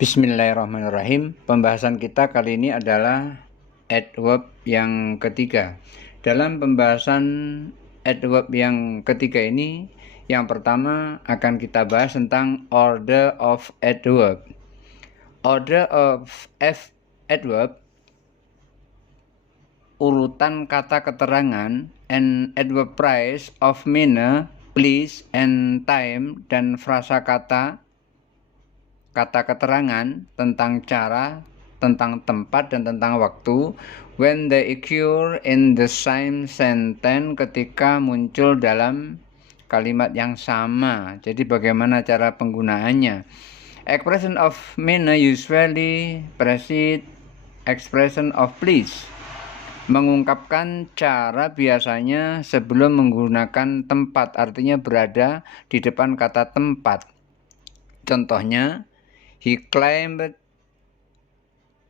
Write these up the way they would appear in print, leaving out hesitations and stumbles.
Bismillahirrahmanirrahim. Pembahasan kita kali ini adalah adverb yang ketiga. Dalam pembahasan adverb yang ketiga ini, yang pertama akan kita bahas tentang order of adverb. Order of adverb, urutan kata keterangan, and adverb phrase of manner, place, and time, dan frasa kata keterangan tentang cara, tentang tempat, dan tentang waktu when they occur in the same sentence, ketika muncul dalam kalimat yang sama. Jadi bagaimana cara penggunaannya? Expression of manner usually precede expression of place. Mengungkapkan cara biasanya sebelum menggunakan tempat, artinya berada di depan kata tempat. Contohnya, he climbed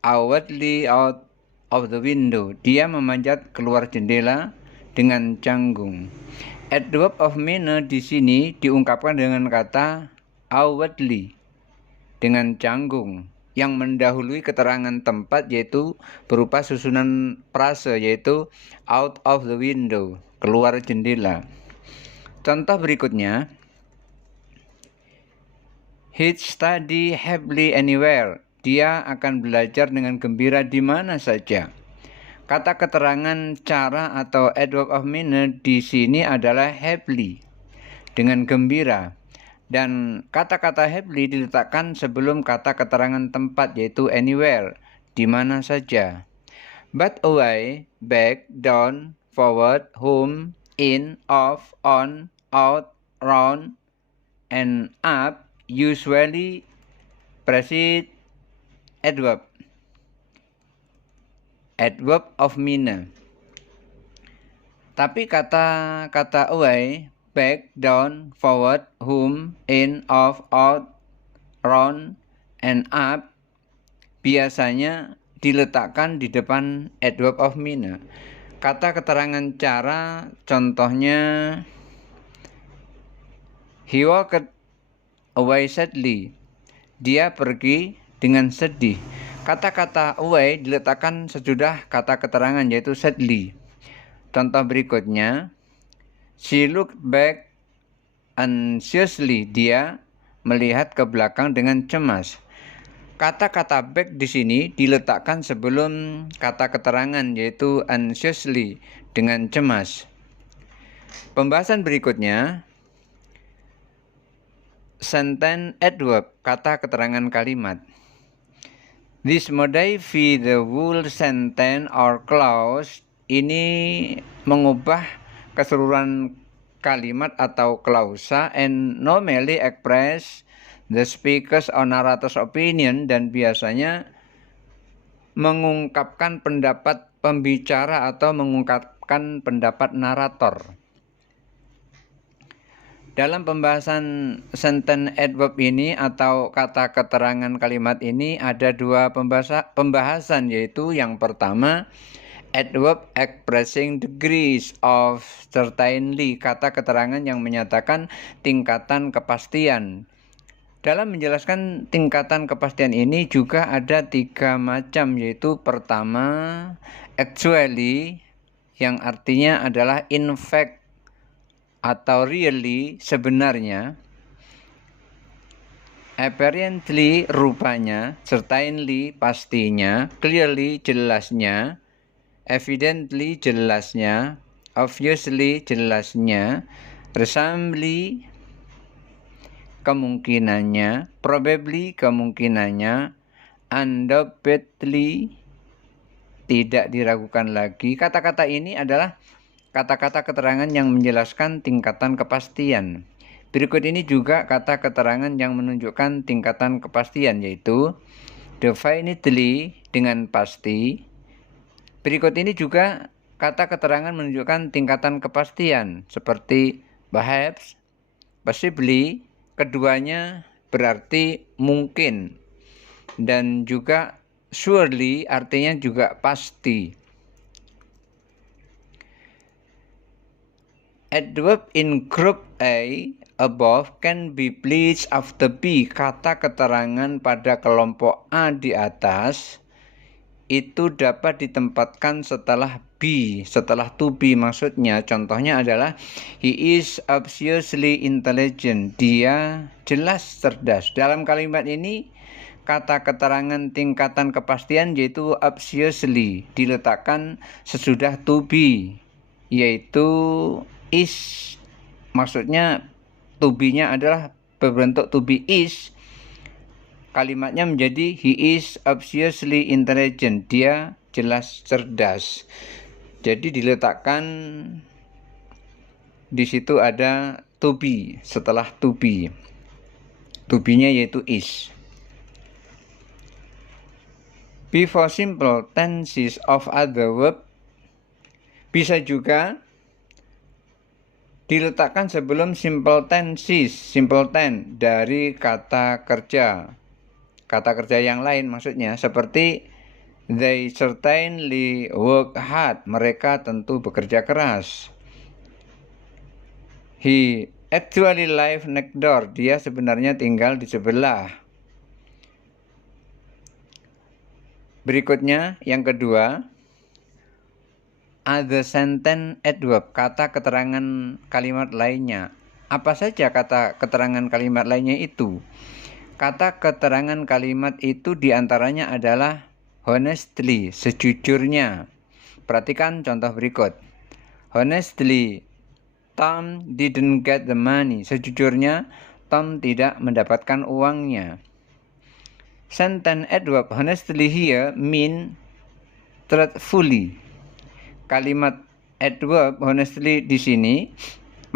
outwardly out of the window. Dia memanjat keluar jendela dengan canggung. Adverb of manner di sini diungkapkan dengan kata outwardly, dengan canggung, yang mendahului keterangan tempat, yaitu berupa susunan frase, yaitu out of the window, keluar jendela. Contoh berikutnya, he'd study happily anywhere. Dia akan belajar dengan gembira di mana saja. Kata keterangan cara atau adverb of manner di sini adalah happily, dengan gembira. Dan kata-kata happily diletakkan sebelum kata keterangan tempat, yaitu anywhere, di mana saja. But away, back, down, forward, home, in, off, on, out, round, and up usually precede adverb of manner. Tapi kata-kata away, back, down, forward, home, in, off, out, round, and up biasanya diletakkan di depan adverb of manner. Kata keterangan cara, contohnya, he walked away sadly. Dia pergi dengan sedih. Kata-kata away diletakkan sesudah kata keterangan, yaitu sadly. Contoh berikutnya, she looked back anxiously. Dia melihat ke belakang dengan cemas. Kata-kata back di sini diletakkan sebelum kata keterangan, yaitu anxiously, dengan cemas. Pembahasan berikutnya, sentence adverb, kata keterangan kalimat. This modify the whole sentence or clause. Ini mengubah keseluruhan kalimat atau klausa and normally express the speaker's or narrator's opinion, dan biasanya mengungkapkan pendapat pembicara atau mengungkapkan pendapat narator. Dalam pembahasan sentence adverb ini atau kata keterangan kalimat ini ada dua pembahasan, yaitu yang pertama, adverb expressing degrees of certainty, kata keterangan yang menyatakan tingkatan kepastian. Dalam menjelaskan tingkatan kepastian ini juga ada 3 macam, yaitu pertama, actually, yang artinya adalah in fact atau really, sebenarnya. Apparently, rupanya. Certainly, pastinya. Clearly, jelasnya. Evidently, jelasnya. Obviously, jelasnya. Reasonably, kemungkinannya. Probably, kemungkinannya. Undoubtedly, tidak diragukan lagi. Kata-kata ini adalah kata-kata keterangan yang menjelaskan tingkatan kepastian. Berikut ini juga kata keterangan yang menunjukkan tingkatan kepastian, yaitu definitely, dengan pasti. Berikut ini juga kata keterangan menunjukkan tingkatan kepastian, seperti perhaps, possibly, keduanya berarti mungkin, dan juga surely artinya juga pasti. Adverb in group A above can be placed after B. Kata keterangan pada kelompok A di atas itu dapat ditempatkan setelah B, setelah to be maksudnya. Contohnya adalah he is obviously intelligent. Dia jelas cerdas. Dalam kalimat ini kata keterangan tingkatan kepastian yaitu obviously diletakkan sesudah to be, yaitu is. Maksudnya to be-nya adalah berbentuk to be is. Kalimatnya menjadi he is obviously intelligent. Dia jelas cerdas. Jadi diletakkan di situ ada to be setelah to be. To be-nya yaitu is. Before simple tenses of other verb bisa juga diletakkan sebelum simple tenses, simple tense dari kata kerja. Kata kerja yang lain maksudnya, seperti they certainly work hard. Mereka tentu bekerja keras. He actually live next door. Dia sebenarnya tinggal di sebelah. Berikutnya yang kedua, other sentence adverb, kata keterangan kalimat lainnya. Apa saja kata keterangan kalimat lainnya itu? Kata keterangan kalimat itu diantaranya adalah honestly, sejujurnya. Perhatikan contoh berikut. Honestly, Tom didn't get the money. Sejujurnya, Tom tidak mendapatkan uangnya. Sentence adverb honestly here mean truthfully. Kalimat adverb honestly di sini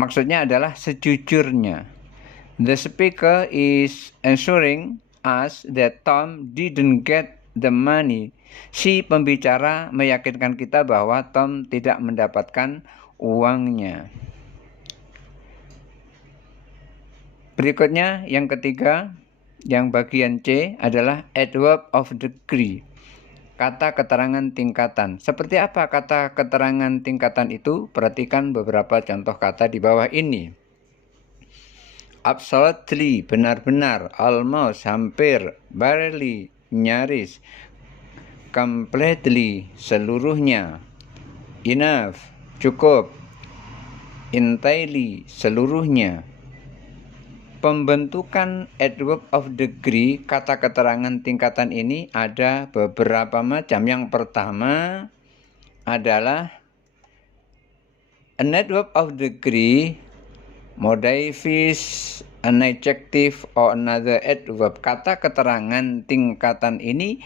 maksudnya adalah sejujurnya. The speaker is assuring us that Tom didn't get the money. Si pembicara meyakinkan kita bahwa Tom tidak mendapatkan uangnya. Berikutnya yang ketiga, yang bagian C adalah adverb of degree. Kata keterangan tingkatan. Seperti apa kata keterangan tingkatan itu? Perhatikan beberapa contoh kata di bawah ini. Absolutely, benar-benar. Almost, hampir. Barely, nyaris. Completely, seluruhnya. Enough, cukup. Entirely, seluruhnya. Pembentukan adverb of degree, kata keterangan tingkatan ini ada beberapa macam. Yang pertama adalah an adverb of degree modifies an adjective or another adverb. Kata keterangan tingkatan ini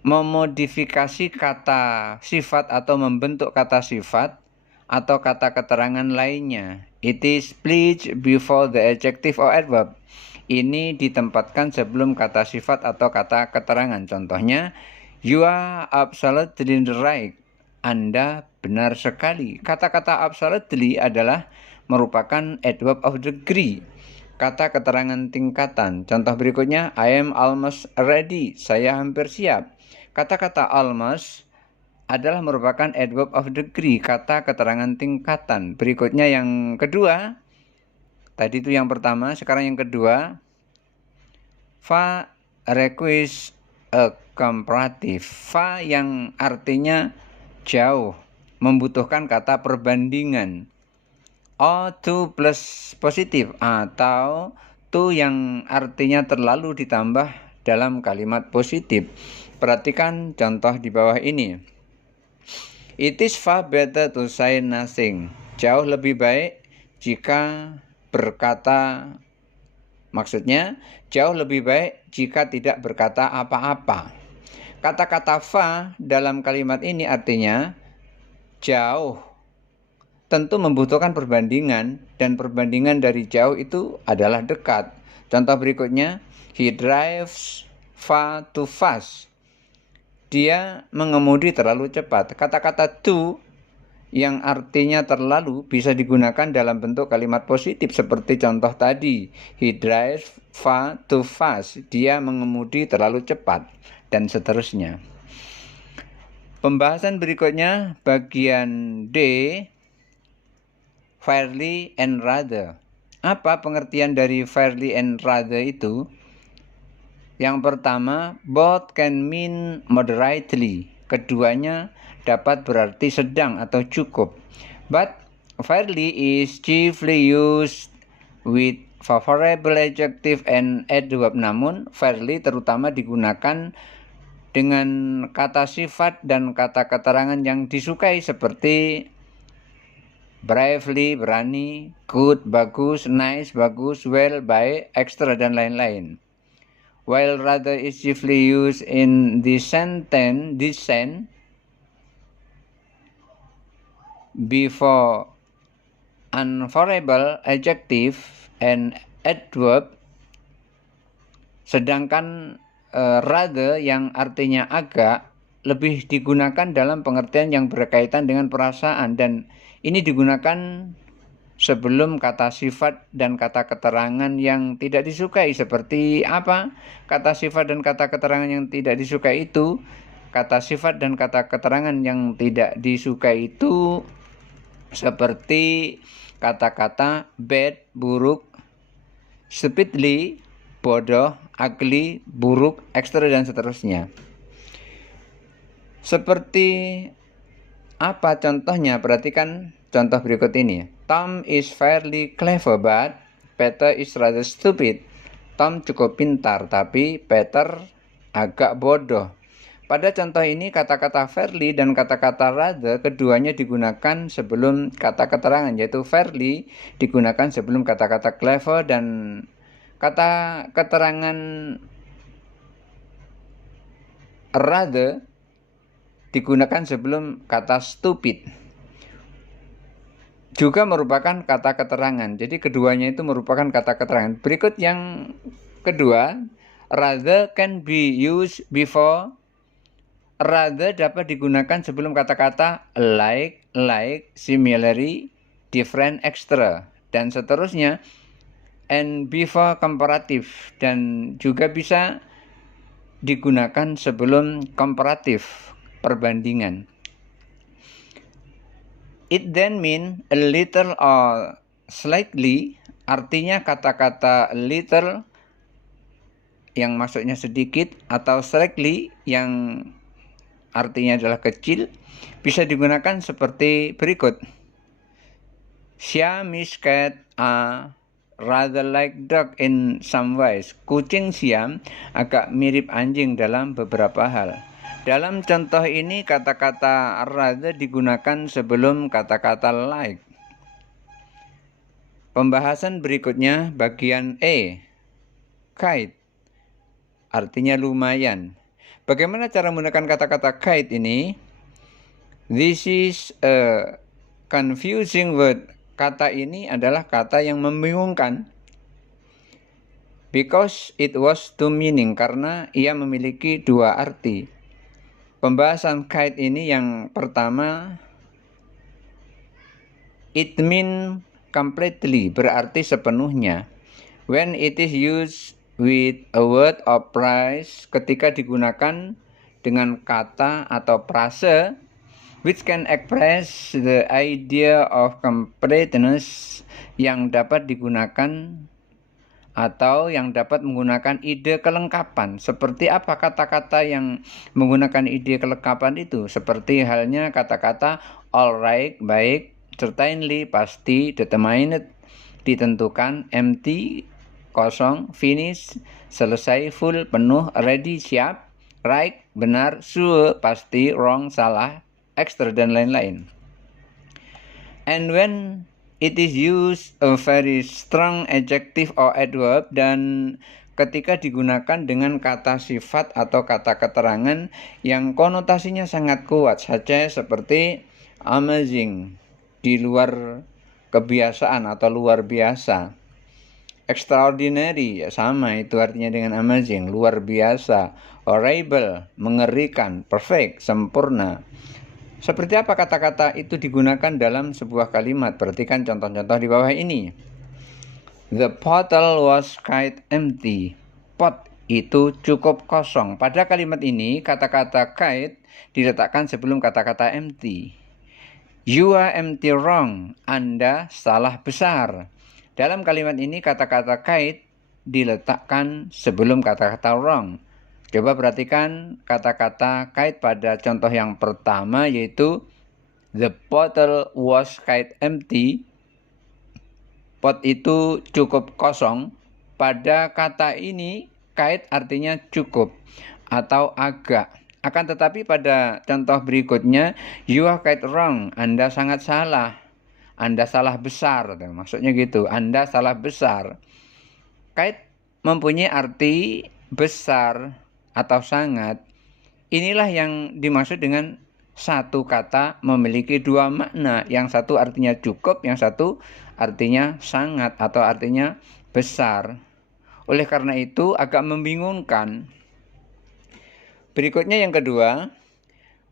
memodifikasi kata sifat atau membentuk kata sifat atau kata keterangan lainnya. It is placed before the adjective or adverb. Ini ditempatkan sebelum kata sifat atau kata keterangan. Contohnya, you are absolutely right. Anda benar sekali. Kata-kata absolutely adalah merupakan adverb of degree, kata keterangan tingkatan. Contoh berikutnya, I am almost ready. Saya hampir siap. Kata-kata almost adalah merupakan adverb of degree, kata keterangan tingkatan. Berikutnya yang kedua, tadi itu yang pertama, sekarang yang kedua, far requires a comparative. Far yang artinya jauh, membutuhkan kata perbandingan. O to plus positif atau to yang artinya terlalu ditambah dalam kalimat positif. Perhatikan contoh di bawah ini. It is far better to say nothing. Jauh lebih baik jika berkata, maksudnya jauh lebih baik jika tidak berkata apa-apa. Kata-kata far dalam kalimat ini artinya jauh. Tentu membutuhkan perbandingan, dan perbandingan dari jauh itu adalah dekat. Contoh berikutnya, he drives far too fast. Dia mengemudi terlalu cepat. Kata-kata too yang artinya terlalu bisa digunakan dalam bentuk kalimat positif seperti contoh tadi. He drives far too fast. Dia mengemudi terlalu cepat, dan seterusnya. Pembahasan berikutnya bagian D. fairly and rather. Apa pengertian dari fairly and rather itu? Yang pertama, both can mean moderately. Keduanya dapat berarti sedang atau cukup. But fairly is chiefly used with favorable adjective and adverb. Namun, fairly terutama digunakan dengan kata sifat dan kata keterangan yang disukai seperti bravely, berani, good, bagus, nice, bagus, well, baik, extra, dan lain-lain. While rather is chiefly used in this sentence before unfavorable adjective and adverb, sedangkan rather yang artinya agak lebih digunakan dalam pengertian yang berkaitan dengan perasaan, dan ini digunakan sebelum kata sifat dan kata keterangan yang tidak disukai. Seperti apa kata sifat dan kata keterangan yang tidak disukai itu? Kata sifat dan kata keterangan yang tidak disukai itu seperti kata-kata bad, buruk, stupidly, bodoh, ugly, buruk, extra, dan seterusnya. Seperti apa contohnya? Perhatikan contoh berikut ini. Tom is fairly clever, but Peter is rather stupid. Tom cukup pintar, tapi Peter agak bodoh. Pada contoh ini, kata-kata fairly dan kata-kata rather keduanya digunakan sebelum kata keterangan, yaitu fairly digunakan sebelum kata-kata clever dan kata keterangan rather digunakan sebelum kata stupid. Juga merupakan kata keterangan. Jadi keduanya itu merupakan kata keterangan. Berikut yang kedua, rather can be used before. Rather dapat digunakan sebelum kata-kata like, similarly, different, extra, dan seterusnya. And before comparative, dan juga bisa digunakan sebelum comparative, perbandingan. It then mean a little or slightly. Artinya kata-kata little yang maksudnya sedikit atau slightly yang artinya adalah kecil bisa digunakan seperti berikut. Siamese cat are rather like dog in some ways. Kucing Siam agak mirip anjing dalam beberapa hal. Dalam contoh ini kata-kata rather digunakan sebelum kata-kata like. Pembahasan berikutnya bagian E. Kite. Artinya lumayan. Bagaimana cara menggunakan kata-kata kite ini? This is a confusing word. Kata ini adalah kata yang membingungkan. Because it was two meaning, karena ia memiliki dua arti. Pembahasan kite ini yang pertama, it mean completely, berarti sepenuhnya. When it is used with a word of praise, ketika digunakan dengan kata atau frase which can express the idea of completeness, yang dapat digunakan atau yang dapat menggunakan ide kelengkapan. Seperti apa kata-kata yang menggunakan ide kelengkapan itu? Seperti halnya kata-kata alright, baik, certainly, pasti, determined, ditentukan, empty, kosong, finish, selesai, full, penuh, ready, siap, right, benar, sure, pasti, wrong, salah, extra, dan lain-lain. And when it is used a very strong adjective or adverb, dan ketika digunakan dengan kata sifat atau kata keterangan yang konotasinya sangat kuat saja, seperti amazing, di luar kebiasaan atau luar biasa. Extraordinary, ya sama itu artinya dengan amazing, luar biasa. Horrible, mengerikan. Perfect, sempurna. Seperti apa kata-kata itu digunakan dalam sebuah kalimat? Perhatikan contoh-contoh di bawah ini. The bottle was quite empty. Pot itu cukup kosong. Pada kalimat ini, kata-kata quite diletakkan sebelum kata-kata empty. You are empty wrong. Anda salah besar. Dalam kalimat ini kata-kata kite diletakkan sebelum kata-kata wrong. Coba perhatikan kata-kata kite pada contoh yang pertama, yaitu the bottle was quite empty. Pot itu cukup kosong. Pada kata ini kite artinya cukup atau agak. Akan tetapi pada contoh berikutnya, you are quite wrong. Anda sangat salah. Anda salah besar. Maksudnya gitu. Anda salah besar. Kite mempunyai arti besar atau sangat. Inilah yang dimaksud dengan satu kata memiliki dua makna. Yang satu artinya cukup, yang satu artinya sangat atau artinya besar. Oleh karena itu agak membingungkan. Berikutnya yang kedua,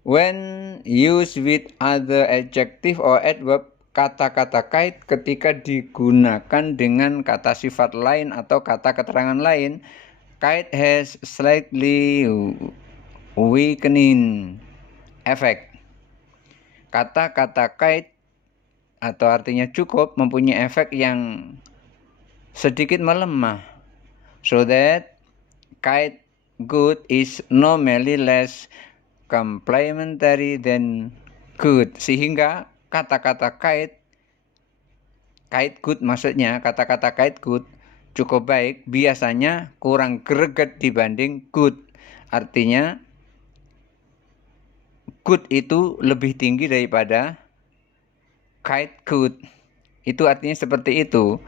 when used with other adjective or adverb, kata-kata kite ketika digunakan dengan kata sifat lain atau kata keterangan lain, kite has slightly weakening effect. Kata-kata kite atau artinya cukup mempunyai efek yang sedikit melemah. So that kite good is normally less complimentary than good. Sehingga kata-kata kite good maksudnya, kata-kata kite good cukup baik biasanya kurang greget dibanding good. Artinya good itu lebih tinggi daripada kite good. Itu artinya seperti itu.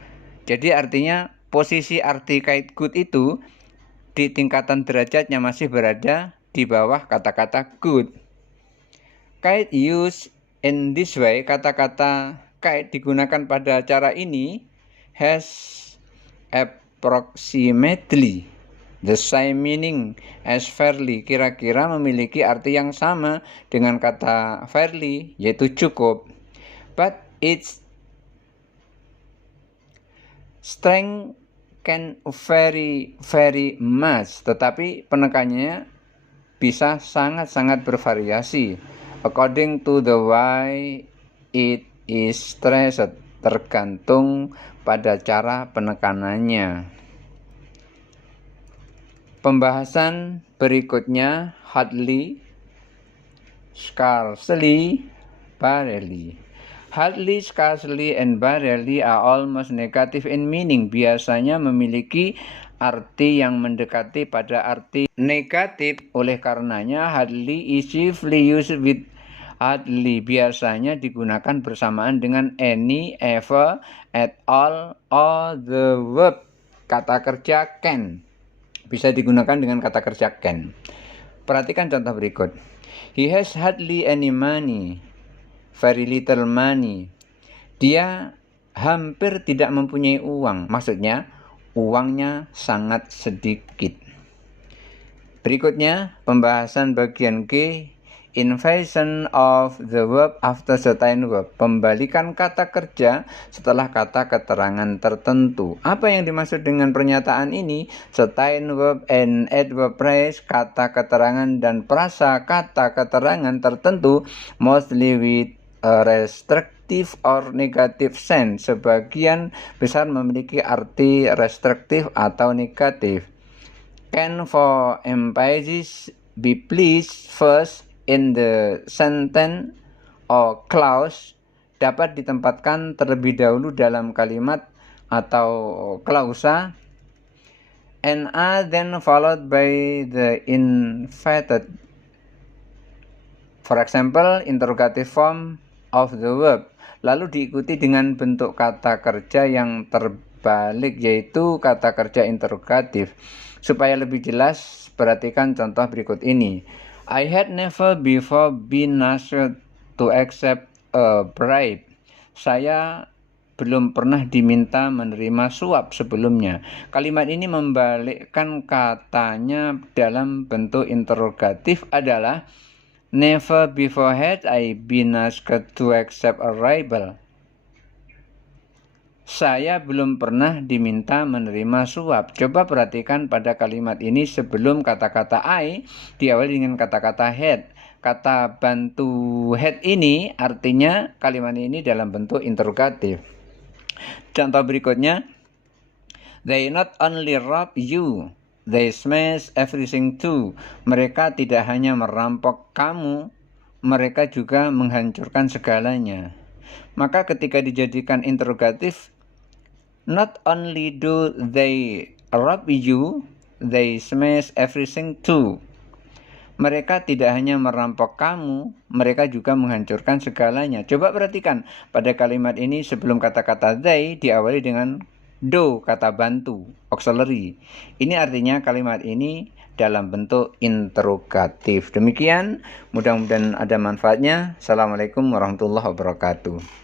Jadi artinya posisi arti kite good itu di tingkatan derajatnya masih berada di bawah kata-kata good. Kite used in this way, kata-kata kite digunakan pada cara ini, has approximately the same meaning as fairly. Kira-kira memiliki arti yang sama dengan kata fairly, yaitu cukup. But its strength can vary much, tetapi penekanannya bisa sangat-sangat bervariasi according to the way it is stressed, tergantung pada cara penekanannya. Pembahasan berikutnya, hardly, scarcely, barely. Hardly, scarcely, and barely are almost negative in meaning. Biasanya memiliki arti yang mendekati pada arti negatif. Oleh karenanya, hardly is chiefly used with hardly. Biasanya digunakan bersamaan dengan any, ever, at all, or the verb. Kata kerja can bisa digunakan dengan kata kerja can. Perhatikan contoh berikut. He has hardly any money. Very little money. Dia hampir tidak mempunyai uang. Maksudnya, uangnya sangat sedikit. Berikutnya, pembahasan bagian G. Inversion of the verb after certain verb. Pembalikan kata kerja setelah kata keterangan tertentu. Apa yang dimaksud dengan pernyataan ini? Certain verb and adverb phrase, kata keterangan dan prasa kata keterangan tertentu, mostly with a restrictive or negative sense. Sebagian besar memiliki arti restriktif atau negatif. Can for emphasis be placed first in the sentence or clause, dapat ditempatkan terlebih dahulu dalam kalimat atau klausa, and are then followed by the inverted, for example, interrogative form of the verb, lalu diikuti dengan bentuk kata kerja yang terbalik, yaitu kata kerja interrogatif. Supaya lebih jelas, perhatikan contoh berikut ini. I had never before been asked to accept a bribe. Saya belum pernah diminta menerima suap sebelumnya. Kalimat ini membalikkan katanya dalam bentuk interrogatif adalah never before had I been asked to accept a bribe. Saya belum pernah diminta menerima suap. Coba perhatikan pada kalimat ini sebelum kata-kata I diawali dengan kata-kata had. Kata bantu had ini artinya kalimat ini dalam bentuk interrogatif. Contoh berikutnya, they not only rob you, they smash everything too. Mereka tidak hanya merampok kamu, mereka juga menghancurkan segalanya. Maka ketika dijadikan interrogatif, not only do they rob you, they smash everything too. Mereka tidak hanya merampok kamu, mereka juga menghancurkan segalanya. Coba perhatikan, pada kalimat ini sebelum kata-kata they diawali dengan do, kata bantu, auxiliary. Ini artinya kalimat ini dalam bentuk interrogatif. Demikian, mudah-mudahan ada manfaatnya. Assalamualaikum warahmatullahi wabarakatuh.